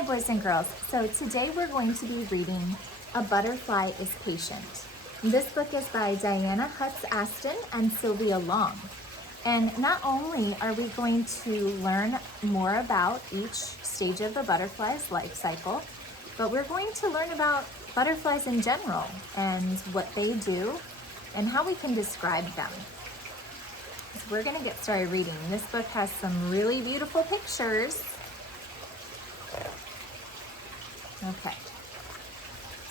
Hi boys and girls, so today we're going to be reading A Butterfly is Patient. This book is by Diana Hutz Aston and Sylvia Long. And not only are we going to learn more about each stage of the butterfly's life cycle, but we're going to learn about butterflies in general and what they do and how we can describe them. So we're going to get started reading. This book has some really beautiful pictures. Okay,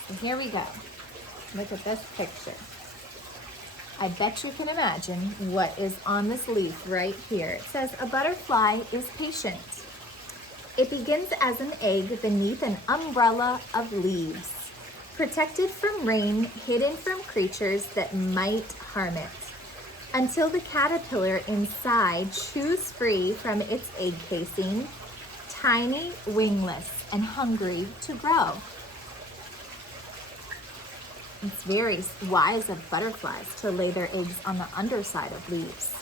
so here we go. Look at this picture. I bet you can imagine what is on this leaf right here. It says, a butterfly is patient. It begins as an egg beneath an umbrella of leaves, protected from rain, hidden from creatures that might harm it, until the caterpillar inside chews free from its egg casing, tiny, wingless, and hungry to grow. It's very wise of butterflies to lay their eggs on the underside of leaves.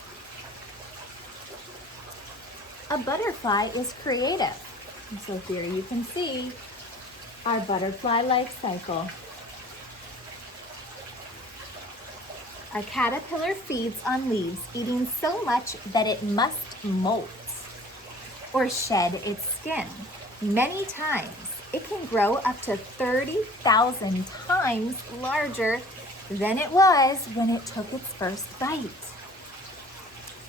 A butterfly is creative. And so here you can see our butterfly life cycle. A caterpillar feeds on leaves, eating so much that it must molt or shed its skin. Many times, it can grow up to 30,000 times larger than it was when it took its first bite.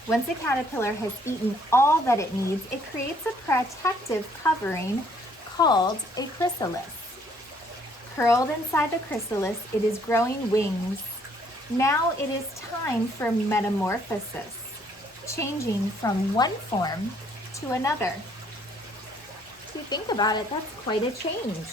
Once a caterpillar has eaten all that it needs, it creates a protective covering called a chrysalis. Curled inside the chrysalis, it is growing wings. Now it is time for metamorphosis, changing from one form to another. If you think about it, that's quite a change.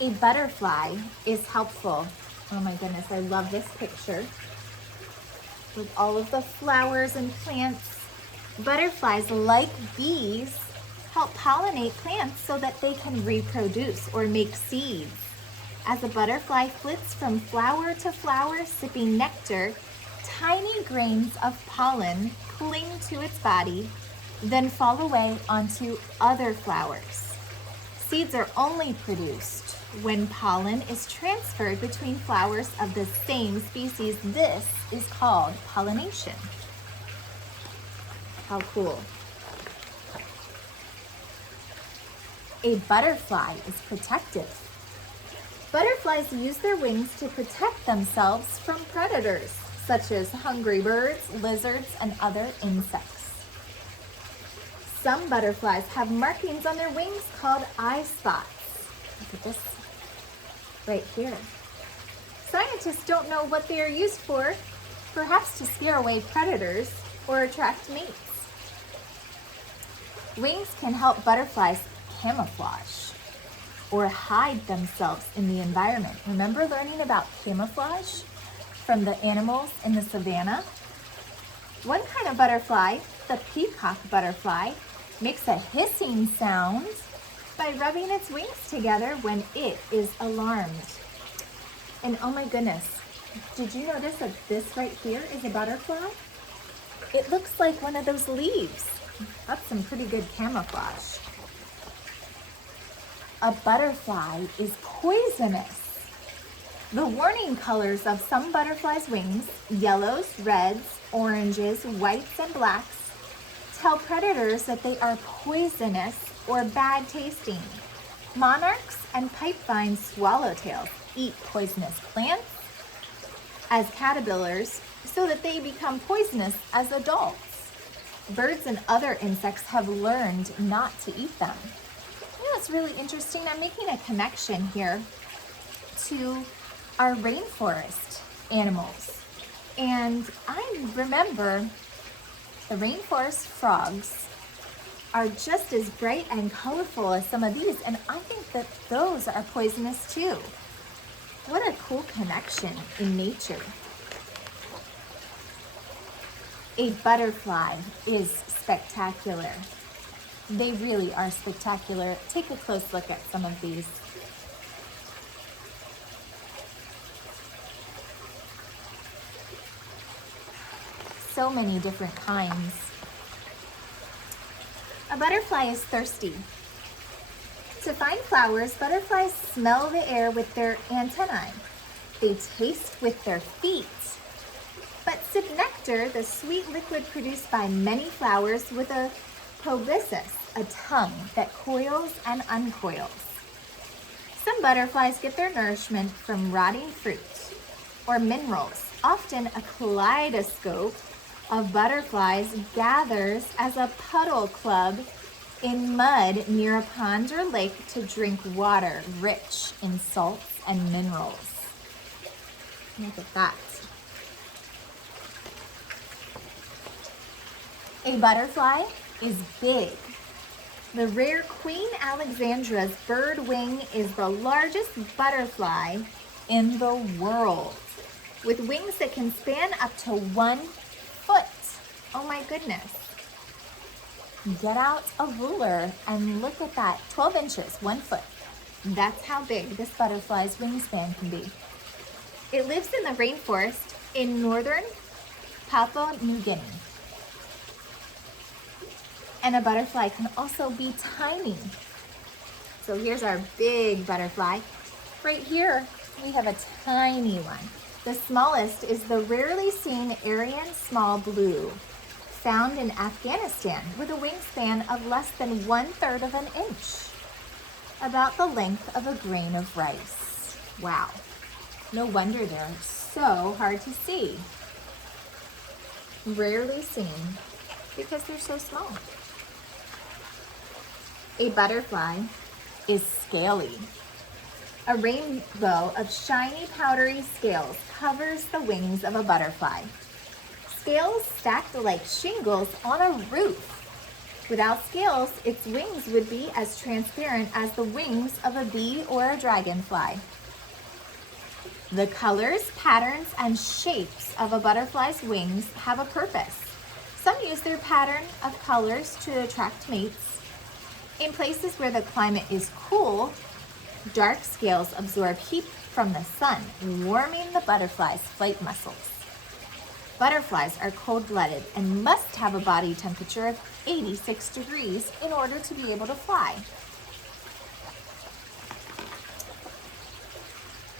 A butterfly is helpful. Oh my goodness, I love this picture. With all of the flowers and plants. Butterflies, like bees, help pollinate plants so that they can reproduce or make seeds. As a butterfly flits from flower to flower, sipping nectar, tiny grains of pollen cling to its body, then fall away onto other flowers. Seeds are only produced when pollen is transferred between flowers of the same species. This is called pollination. How cool. A butterfly is protective. Butterflies use their wings to protect themselves from predators, such as hungry birds, lizards, and other insects. Some butterflies have markings on their wings called eye spots. Look at this right here. Scientists don't know what they are used for, perhaps to scare away predators or attract mates. Wings can help butterflies camouflage or hide themselves in the environment. Remember learning about camouflage from the animals in the savannah? One kind of butterfly, the peacock butterfly, makes a hissing sound by rubbing its wings together when it is alarmed. And oh my goodness, did you notice that this right here is a butterfly? It looks like one of those leaves. That's some pretty good camouflage. A butterfly is poisonous. The warning colors of some butterflies' wings, yellows, reds, oranges, whites, and blacks, tell predators that they are poisonous or bad tasting. Monarchs and pipevine swallowtails eat poisonous plants as caterpillars so that they become poisonous as adults. Birds and other insects have learned not to eat them. It's really interesting. I'm making a connection here to our rainforest animals. And I remember the rainforest frogs are just as bright and colorful as some of these, and I think that those are poisonous too. What a cool connection in nature. A butterfly is spectacular. They really are spectacular. Take a close look at some of these. so many different kinds. A butterfly is thirsty. To find flowers, butterflies smell the air with their antennae. They taste with their feet, but sip nectar, the sweet liquid produced by many flowers, with a proboscis, a tongue that coils and uncoils. Some butterflies get their nourishment from rotting fruit or minerals. Often a kaleidoscope of butterflies gathers as a puddle club in mud near a pond or lake to drink water rich in salts and minerals. Look at that. A butterfly is big. The rare Queen Alexandra's bird wing is the largest butterfly in the world, with wings that can span up to 1 foot. Oh my goodness. Get out a ruler and look at that, 12 inches, 1 foot. That's how big this butterfly's wingspan can be. It lives in the rainforest in northern Papua New Guinea. And a butterfly can also be tiny. So here's our big butterfly. Right here, we have a tiny one. The smallest is the rarely seen Aryan small blue, found in Afghanistan, with a wingspan of less than 1/3 of an inch, about the length of a grain of rice. Wow, no wonder they're so hard to see. Rarely seen because they're so small. A butterfly is scaly. A rainbow of shiny, powdery scales covers the wings of a butterfly. Scales stacked like shingles on a roof. Without scales, its wings would be as transparent as the wings of a bee or a dragonfly. The colors, patterns, and shapes of a butterfly's wings have a purpose. Some use their pattern of colors to attract mates. In places where the climate is cool, dark scales absorb heat from the sun, warming the butterfly's flight muscles. Butterflies are cold-blooded and must have a body temperature of 86 degrees in order to be able to fly.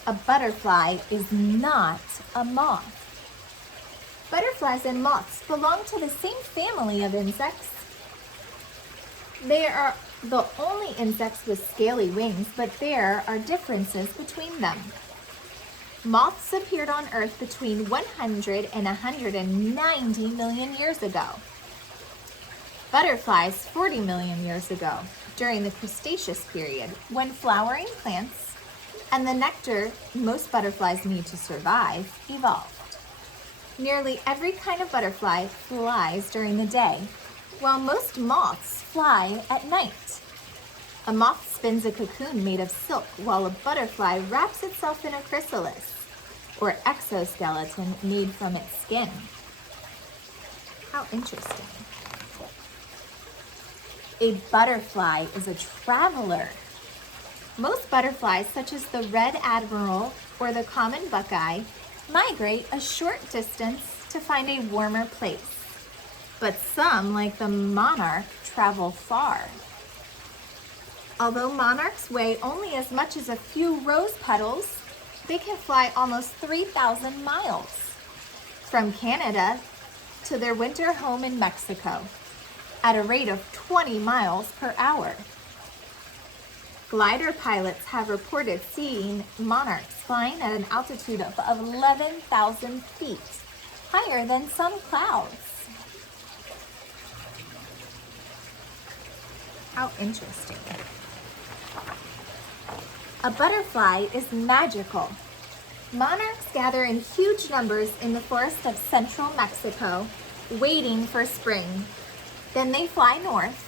A butterfly is not a moth. Butterflies and moths belong to the same family of insects. They are the only insects with scaly wings, but there are differences between them. Moths appeared on Earth between 100 and 190 million years ago. Butterflies 40 million years ago, during the Cretaceous period, when flowering plants and the nectar most butterflies need to survive evolved. Nearly every kind of butterfly flies during the day, while most moths fly at night. A moth spins a cocoon made of silk, while a butterfly wraps itself in a chrysalis, or exoskeleton made from its skin. How interesting. A butterfly is a traveler. Most butterflies, such as the red admiral or the common buckeye, migrate a short distance to find a warmer place. But some, like the monarch, travel far. Although monarchs weigh only as much as a few rose petals, they can fly almost 3,000 miles from Canada to their winter home in Mexico at a rate of 20 miles per hour. Glider pilots have reported seeing monarchs flying at an altitude of 11,000 feet, higher than some clouds. How interesting. A butterfly is magical. Monarchs gather in huge numbers in the forests of central Mexico, waiting for spring. Then they fly north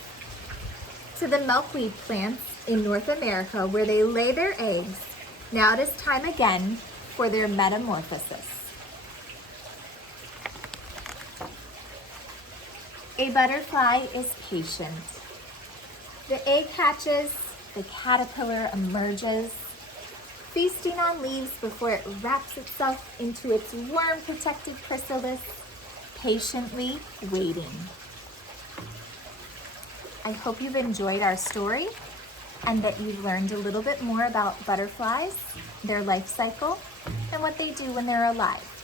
to the milkweed plants in North America, where they lay their eggs. Now it is time again for their metamorphosis. A butterfly is patient. The egg hatches, the caterpillar emerges, feasting on leaves before it wraps itself into its worm-protected chrysalis. patiently waiting. I hope you've enjoyed our story and that you've learned a little bit more about butterflies, their life cycle, and what they do when they're alive.